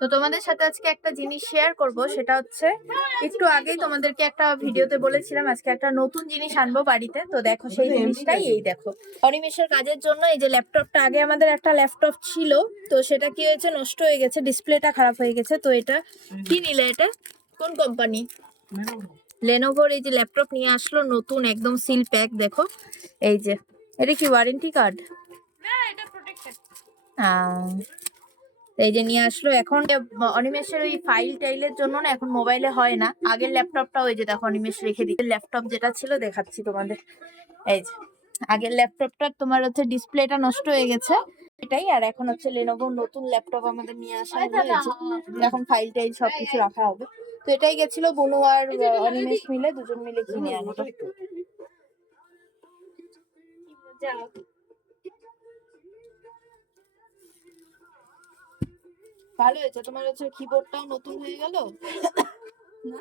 তো তোমাদের সাথে আজকে একটা জিনিস শেয়ার করব, সেটা হচ্ছে একটু আগেই তোমাদেরকে একটা ভিডিওতে বলেছিলাম আজকে একটা নতুন জিনিস আনবো বাড়িতে। তো দেখো সেই জিনিসটাই, এই দেখো অনিমেষের কাজের জন্য এই যে ল্যাপটপটা, আগে আমাদের একটা ল্যাপটপ ছিল, তো সেটা কি হয়েছে, নষ্ট হয়ে গেছে, ডিসপ্লেটা খারাপ হয়ে গেছে। তো এটা কি নিলে, এটা কোন কোম্পানি? লেনোভোর এই যে ল্যাপটপ নিয়ে আসলো নতুন, একদম সিল প্যাক। দেখো এই যে, এটা কি ওয়ারেন্টি কার্ড? না, এটা প্রোটেক্টেড। এই যে নিয়ে আসলো। এখন অনিমেষের ওই ফাইল টাইলের জন্য না এখন মোবাইলে হয় না। আগের ল্যাপটপটা ওই যে দেখো অনিমেষ রেখে দিচ্ছে, ল্যাপটপ যেটা ছিল দেখাচ্ছি তোমাদের। এই যে আগের ল্যাপটপটা তোমার হচ্ছে ডিসপ্লেটা নষ্ট হয়ে গেছে এটাই, আর এখন হচ্ছে লেনোভোর নতুন ল্যাপটপ আমাদের নিয়ে আসা হলো। এই যে এখন ফাইল টাইল সবকিছু রাখা হবে। তো এটাই গেছিল বনু আর অনিমেষ মিলে, দুজন মিলে কিনে আনলো। ভালো হয়েছে, তোমার হচ্ছে কিবোর্ডটাও নতুন হয়ে গেল না।